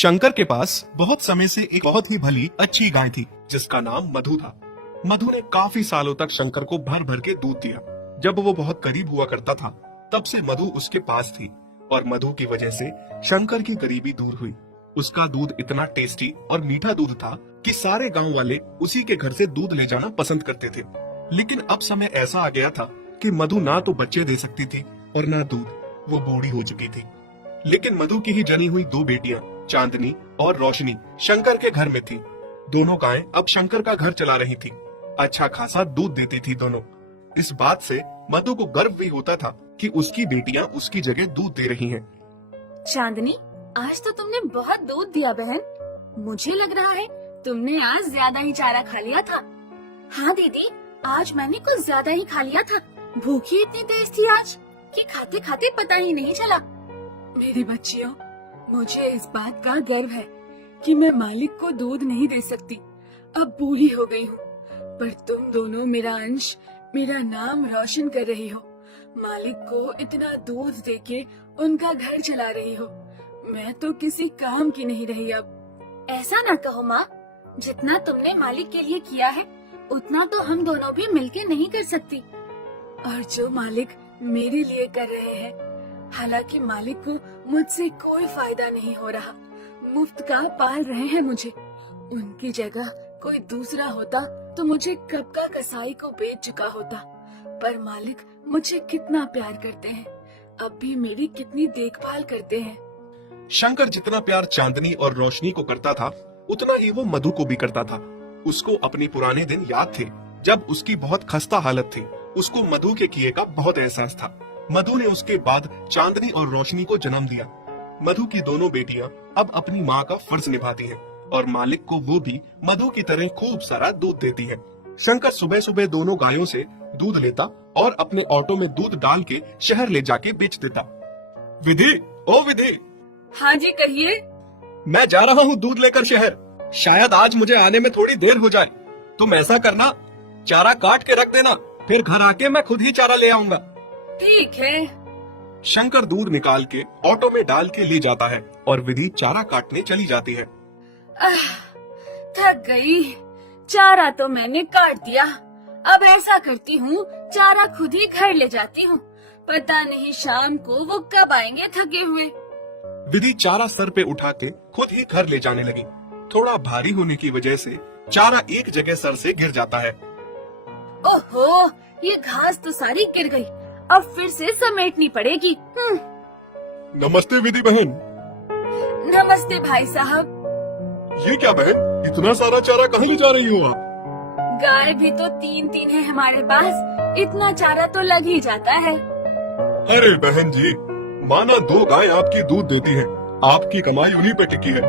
शंकर के पास बहुत समय से एक बहुत ही भली अच्छी गाय थी जिसका नाम मधु था। मधु ने काफी सालों तक शंकर को भर भर के दूध दिया। जब वो बहुत करीब हुआ करता था तब से मधु उसके पास थी और मधु की वजह से शंकर की गरीबी दूर हुई। उसका दूध इतना टेस्टी और मीठा दूध था कि सारे गांव वाले उसी के घर से दूध ले जाना पसंद करते थे। लेकिन अब समय ऐसा आ गया था कि मधु ना तो बच्चे दे सकती थी और ना दूध, वो बूढ़ी हो चुकी थी। लेकिन मधु की ही जनी हुई दो बेटियां चांदनी और रोशनी शंकर के घर में थी। दोनों गायें अब शंकर का घर चला रही थी। अच्छा खासा दूध देती थी दोनों। इस बात से मधु को गर्व भी होता था कि उसकी बेटियां उसकी जगह दूध दे रही हैं। चांदनी, आज तो तुमने बहुत दूध दिया बहन। मुझे लग रहा है तुमने आज ज्यादा ही चारा खा लिया था। हाँ दीदी, आज मैंने कुछ ज्यादा ही खा लिया था। भूखी इतनी तेज थी आज कि खाते खाते पता ही नहीं चला। मेरी बच्चियों, मुझे इस बात का गर्व है कि मैं मालिक को दूध नहीं दे सकती। अब बूढ़ी हो गई हूँ, पर तुम दोनों मेरा अंश, मेरा नाम रोशन कर रही हो। मालिक को इतना दूध देके उनका घर चला रही हो। मैं तो किसी काम की नहीं रही अब। ऐसा ना कहो माँ, जितना तुमने मालिक के लिए किया है उतना तो हम दोनों भी मिलके नहीं कर सकती। और जो मालिक मेरे लिए कर रहे हैं, हालांकि मालिक को मुझसे कोई फायदा नहीं हो रहा, मुफ्त का पाल रहे हैं मुझे। उनकी जगह कोई दूसरा होता तो मुझे कब का कसाई को बेच चुका होता। पर मालिक मुझे कितना प्यार करते हैं, अब भी मेरी कितनी देखभाल करते हैं। शंकर जितना प्यार चांदनी और रोशनी को करता था उतना ही वो मधु को भी करता था। उसको अपने पुराने दिन याद थे जब उसकी बहुत खस्ता हालत थी। उसको मधु के किए का बहुत एहसास था। मधु ने उसके बाद चांदनी और रोशनी को जन्म दिया। मधु की दोनों बेटियां अब अपनी माँ का फर्ज निभाती हैं और मालिक को वो भी मधु की तरह खूब सारा दूध देती है। शंकर सुबह सुबह दोनों गायों से दूध लेता और अपने ऑटो में दूध डाल के शहर ले जाके बेच देता। विधि, ओ विधि। हाँ जी, कहिए। मैं जा रहा हूँ दूध लेकर शहर। शायद आज मुझे आने में थोड़ी देर हो जाए। तुम ऐसा करना, चारा काट के रख देना, फिर घर आके मैं खुद ही चारा ले आऊंगा। ठीक है। शंकर दूध निकाल के ऑटो में डाल के ले जाता है और विधि चारा काटने चली जाती है। थक गई। चारा तो मैंने काट दिया। अब ऐसा करती हूँ, चारा खुद ही घर ले जाती हूँ। पता नहीं शाम को वो कब आएंगे थके हुए। विधि चारा सर पे उठा के खुद ही घर ले जाने लगी। थोड़ा भारी होने की वजह से चारा एक जगह सर से गिर जाता है। ओहो, ये घास तो सारी गिर गई। अब फिर से समेटनी पड़ेगी। नमस्ते विधि बहन। नमस्ते भाई साहब। ये क्या बहन, इतना सारा चारा कहाँ ले जा रही हो आप? गाय भी तो तीन तीन है हमारे पास, इतना चारा तो लग ही जाता है। अरे बहन जी, माना दो गाय आपकी दूध देती है, आपकी कमाई उन्हीं पे टिकी है।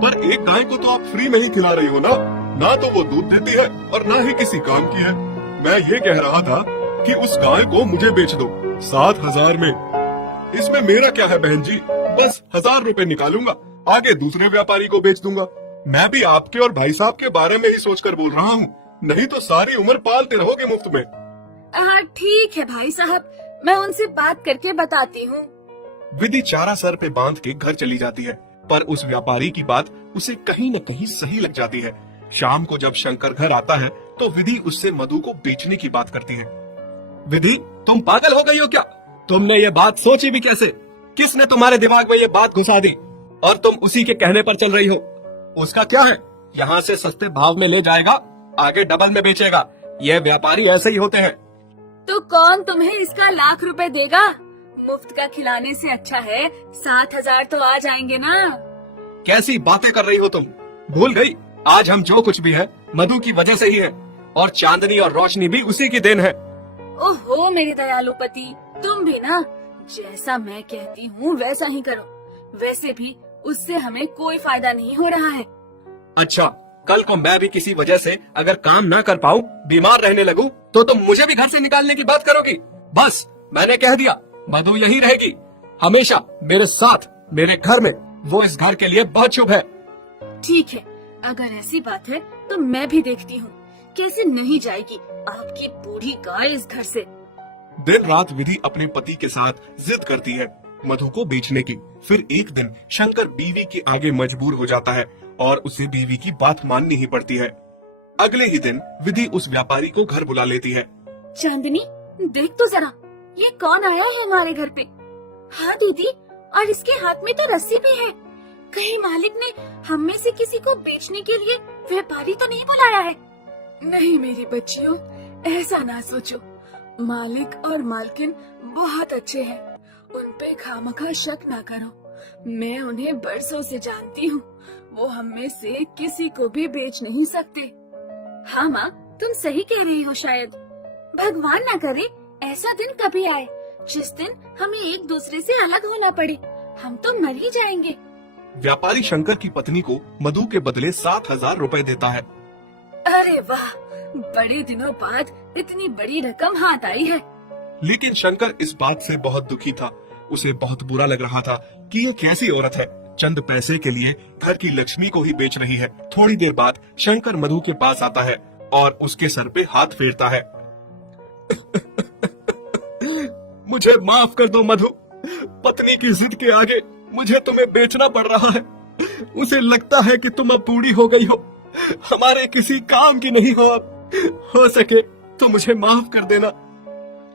पर एक गाय को तो आप फ्री में ही खिला रही हो ना तो वो दूध देती है और ना ही किसी काम की है। मैं ये कह रहा था कि उस गाय को मुझे बेच दो 7,000 में। इसमें मेरा क्या है बहन जी, बस 1,000 रुपए निकालूंगा, आगे दूसरे व्यापारी को बेच दूंगा। मैं भी आपके और भाई साहब के बारे में ही सोचकर बोल रहा हूँ, नहीं तो सारी उम्र पालते रहोगे मुफ्त में। हाँ ठीक है भाई साहब, मैं उनसे बात करके बताती हूँ। विधि चारा सर पे बांध के घर चली जाती है, पर उस व्यापारी की बात उसे कहीं न कहीं सही लग जाती है। शाम को जब शंकर घर आता है तो विधि उससे मधु को बेचने की बात करती है। विधि, तुम पागल हो गई हो क्या? तुमने ये बात सोची भी कैसे? किसने तुम्हारे दिमाग में ये बात घुसा दी और तुम उसी के कहने पर चल रही हो? उसका क्या है, यहाँ से सस्ते भाव में ले जाएगा, आगे डबल में बेचेगा। ये व्यापारी ऐसे ही होते हैं। तो कौन तुम्हें इसका लाख रुपए देगा? मुफ्त का खिलाने से अच्छा है 7,000 तो आ जाएंगे ना। कैसी बातें कर रही हो तुम? भूल गई, आज हम जो कुछ भी है मधु की वजह से ही है और चांदनी और रोशनी भी उसी की देन है। ओहो मेरे दयालु पति, तुम भी ना, जैसा मैं कहती हूँ वैसा ही करो। वैसे भी उससे हमें कोई फायदा नहीं हो रहा है। अच्छा, कल को मैं भी किसी वजह से अगर काम ना कर पाऊँ, बीमार रहने लगूं, तो तुम मुझे भी घर से निकालने की बात करोगी? बस मैंने कह दिया, मधु यही रहेगी हमेशा मेरे साथ, मेरे घर में। वो इस घर के लिए बहुत शुभ है। ठीक है, अगर ऐसी बात है तो मैं भी देखती हूँ कैसे नहीं जाएगी आपकी बूढ़ी गाय इस घर से। दिन रात विधि अपने पति के साथ जिद करती है, मधु को बेचने की। फिर एक दिन शंकर बीवी के आगे मजबूर हो जाता है और उसे बीवी की बात माननी ही पड़ती है। अगले ही दिन विधि उस व्यापारी को घर बुला लेती है। चांदनी, देख तो जरा, ये कौन आया है हमारे घर पे? हाँ दीदी, और इसके हाथ में तो रस्सी भी है। कहीं मालिक ने हम में से किसी को बेचने के लिए व्यापारी तो नहीं बुलाया है? नहीं मेरी बच्चियों, ऐसा ना सोचो। मालिक और मालकिन बहुत अच्छे हैं, उन पे खामखा शक ना करो। मैं उन्हें बरसों से जानती हूँ, वो हम में से किसी को भी बेच नहीं सकते। हाँ माँ, तुम सही कह रही हो। शायद भगवान ना करे ऐसा दिन कभी आए जिस दिन हमें एक दूसरे से अलग होना पड़े। हम तो मर ही जाएंगे। व्यापारी शंकर की पत्नी को मधु के बदले 7,000 रुपए देता है। अरे वाह, बड़े दिनों बाद इतनी बड़ी रकम हाथ आई है। लेकिन शंकर इस बात से बहुत दुखी था। उसे बहुत बुरा लग रहा था कि ये कैसी औरत है, चंद पैसे के लिए घर की लक्ष्मी को ही बेच रही है। थोड़ी देर बाद शंकर मधु के पास आता है और उसके सर पे हाथ फेरता है। मुझे माफ कर दो मधु, पत्नी की जिद के आगे मुझे तुम्हें बेचना पड़ रहा है। उसे लगता है कि तुम अब बूढ़ी हो गई हो, हमारे किसी काम की नहीं हो अब। हो सके तो मुझे माफ कर देना।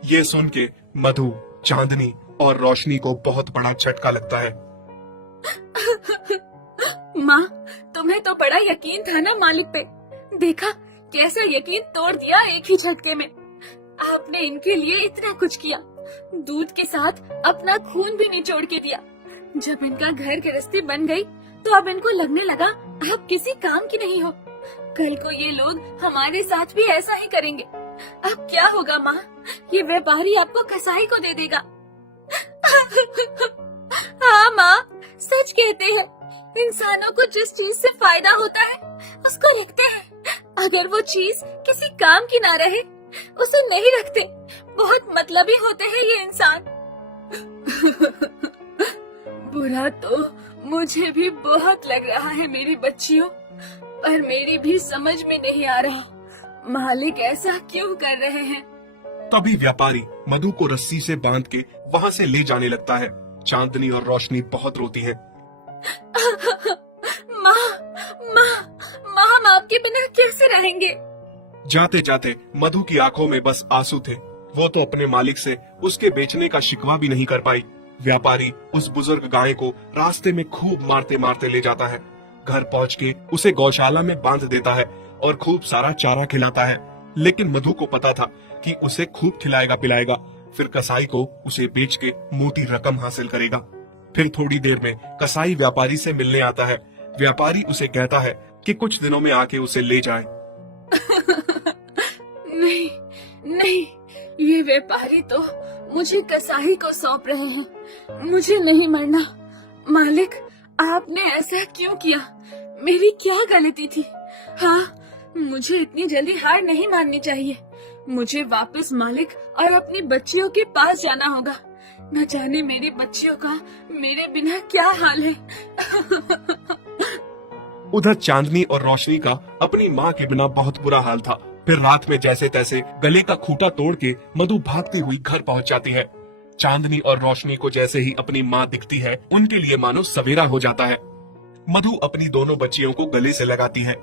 ये सुन के मधु, चांदनी और रोशनी को बहुत बड़ा झटका लगता है। माँ, तुम्हें तो बड़ा यकीन था ना मालिक पे। देखा कैसे यकीन तोड़ दिया एक ही झटके में। आपने इनके लिए इतना कुछ किया, दूध के साथ अपना खून भी निचोड़ के दिया। जब इनका घर गृहस्थी बन गई तो अब इनको लगने लगा आप किसी काम की नहीं हो। कल को ये लोग हमारे साथ भी ऐसा ही करेंगे। अब क्या होगा माँ? ये व्यापारी आपको कसाई को दे देगा। हाँ माँ, सच कहते हैं, इंसानों को जिस चीज से फायदा होता है उसको रखते हैं। अगर वो चीज किसी काम की ना रहे उसे नहीं रखते। बहुत मतलबी होते हैं ये इंसान। बुरा तो मुझे भी बहुत लग रहा है मेरी बच्चियों, पर मेरी भी समझ में नहीं आ रहा मालिक ऐसा क्यों कर रहे हैं। तभी व्यापारी मधु को रस्सी से बांध के वहाँ से ले जाने लगता है। चांदनी और रोशनी बहुत रोती हैं। माँ, माँ, माँ, हम आपके बिना कैसे रहेंगे? जाते जाते मधु की आंखों में बस आंसू थे। वो तो अपने मालिक से उसके बेचने का शिकवा भी नहीं कर पाई। व्यापारी उस बुजुर्ग गाय को रास्ते में खूब मारते मारते ले जाता है। घर पहुंच के उसे गौशाला में बांध देता है और खूब सारा चारा खिलाता है। लेकिन मधु को पता था कि उसे खूब खिलाएगा पिलाएगा, फिर कसाई को उसे बेच के मोटी रकम हासिल करेगा। फिर थोड़ी देर में कसाई व्यापारी से मिलने आता है। व्यापारी उसे कहता है कि कुछ दिनों में आके उसे ले जाए। नहीं नहीं, ये व्यापारी तो मुझे कसाई को सौंप रहे हैं। मुझे नहीं मरना। मालिक, आपने ऐसा क्यों किया? मेरी क्या गलती थी? हाँ, मुझे इतनी जल्दी हार नहीं माननी चाहिए। मुझे वापस मालिक और अपनी बच्चियों के पास जाना होगा। न जाने मेरी बच्चियों का मेरे बिना क्या हाल है। उधर चांदनी और रोशनी का अपनी माँ के बिना बहुत बुरा हाल था। फिर रात में जैसे तैसे गले का खूंटा तोड़ के मधु भागती हुई घर पहुंच जाती है। चांदनी और रोशनी को जैसे ही अपनी माँ दिखती है, उनके लिए मानो सवेरा हो जाता है। मधु अपनी दोनों बच्चियों को गले से लगाती है।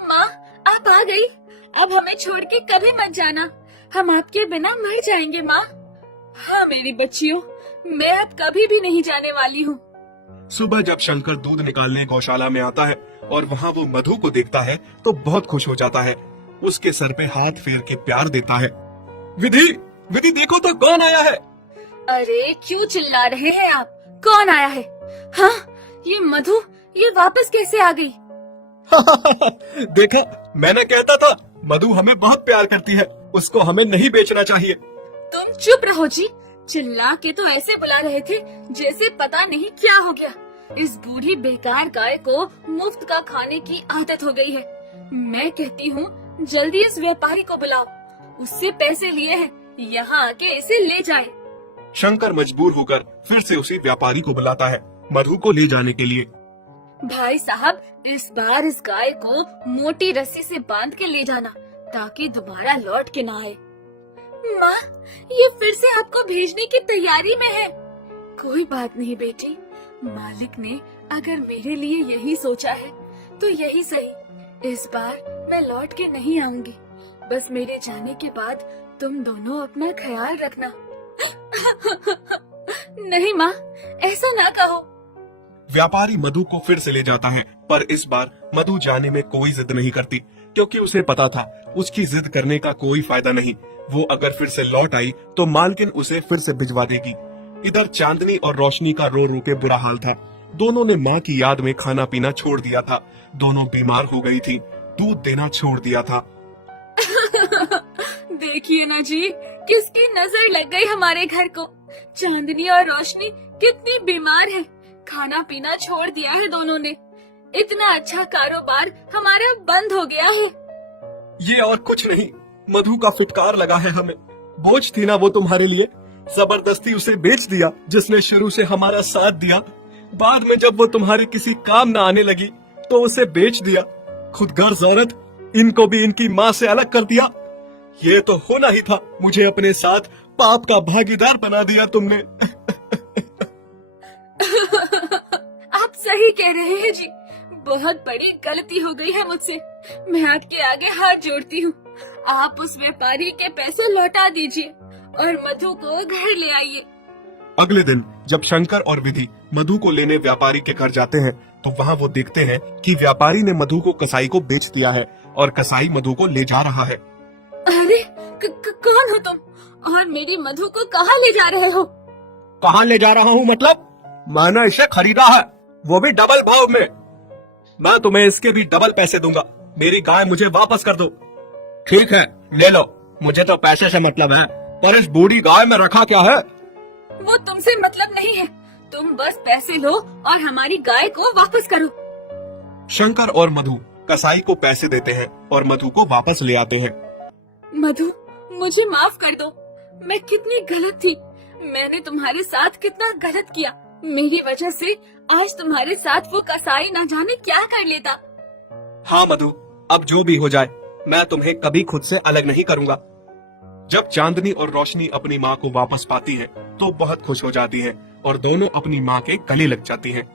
माँ, आप आ गई। अब हमें छोड़ के कभी मत जाना, हम आपके बिना मर जाएंगे माँ। हाँ मेरी बच्चियों, मैं अब कभी भी नहीं जाने वाली हूँ। सुबह जब शंकर दूध निकालने गौशाला में आता है और वहाँ वो मधु को देखता है तो बहुत खुश हो जाता है। उसके सर पे हाथ फेर के प्यार देता है। विधि, विधि देखो तो कौन आया है। अरे क्यों चिल्ला रहे हैं आप? कौन आया है? हाँ, ये मधु, ये वापस कैसे आ गई? देखा, मैंने कहता था मधु हमें बहुत प्यार करती है, उसको हमें नहीं बेचना चाहिए। तुम चुप रहो जी। चिल्ला के तो ऐसे बुला रहे थे जैसे पता नहीं क्या हो गया। इस बूढ़ी बेकार गाय को मुफ्त का खाने की आदत हो गई है। मैं कहती हूँ जल्दी इस व्यापारी को बुलाओ, उससे पैसे लिए हैं, यहाँ आके इसे ले जाए। शंकर मजबूर होकर फिर से उसी व्यापारी को बुलाता है मधु को ले जाने के लिए। भाई साहब, इस बार इस गाय को मोटी रस्सी से बांध के ले जाना ताकि दोबारा लौट के ना आए। माँ, ये फिर से आपको भेजने की तैयारी में है। कोई बात नहीं बेटी, मालिक ने अगर मेरे लिए यही सोचा है तो यही सही। इस बार मैं लौट के नहीं आऊंगी। बस मेरे जाने के बाद तुम दोनों अपना ख्याल रखना। नहीं माँ, ऐसा ना कहो। व्यापारी मधु को फिर से ले जाता है, पर इस बार मधु जाने में कोई जिद नहीं करती, क्योंकि उसे पता था उसकी जिद करने का कोई फायदा नहीं। वो अगर फिर से लौट आई तो मालकिन उसे फिर से भिजवा देगी। इधर चांदनी और रोशनी का रो रो के बुरा हाल था। दोनों ने माँ की याद में खाना पीना छोड़ दिया था। दोनों बीमार हो गई थी, दूध देना छोड़ दिया था। देखिए ना जी, किसकी नजर लग गई हमारे घर को। चांदनी और रोशनी कितनी बीमार है, खाना पीना छोड़ दिया है दोनों ने। इतना अच्छा कारोबार हमारा बंद हो गया है। ये और कुछ नहीं, मधु का फिटकार लगा है हमें। बोझ थी ना वो तुम्हारे लिए, जबरदस्ती उसे बेच दिया जिसने शुरू से हमारा साथ दिया। बाद में जब वो तुम्हारे किसी काम न आने लगी तो उसे बेच दिया। खुदगर्ज औरत, इनको भी इनकी माँ से अलग कर दिया। ये तो होना ही था, मुझे अपने साथ पाप का भागीदार बना दिया तुमने। आप सही कह रहे हैं जी, बहुत बड़ी गलती हो गई है मुझसे। मैं आपके आगे हाथ जोड़ती हूँ। आप उस व्यापारी के पैसे लौटा दीजिए और मधु को घर ले आइए। अगले दिन जब शंकर और विधि मधु को लेने व्यापारी के घर जाते हैं तो वहाँ वो देखते हैं कि व्यापारी ने मधु को कसाई को बेच दिया है और कसाई मधु को ले जा रहा है। अरे कौन हो तुम और मेरी मधु को कहाँ ले जा रहे हो? कहाँ ले जा रहा हूँ मतलब? मैंने इसे खरीदा है, वो भी डबल भाव में। मैं तुम्हें इसके भी डबल पैसे दूंगा। मेरी गाय मुझे वापस कर दो। ठीक है, ले लो, मुझे तो पैसे से मतलब है, पर इस बूढ़ी गाय में रखा क्या है? वो तुमसे मतलब नहीं है, तुम बस पैसे लो और हमारी गाय को वापस करो। शंकर और मधु कसाई को पैसे देते हैं और मधु को वापस ले आते हैं। मधु, मुझे माफ कर दो। मैं कितनी गलत थी। मैंने तुम्हारे साथ कितना गलत किया। मेरी वजह से आज तुम्हारे साथ वो कसाई ना जाने क्या कर लेता। हाँ मधु, अब जो भी हो जाए मैं तुम्हें कभी खुद से अलग नहीं करूंगा। जब चांदनी और रोशनी अपनी माँ को वापस पाती है तो बहुत खुश हो जाती है और दोनों अपनी माँ के गले लग जाती हैं।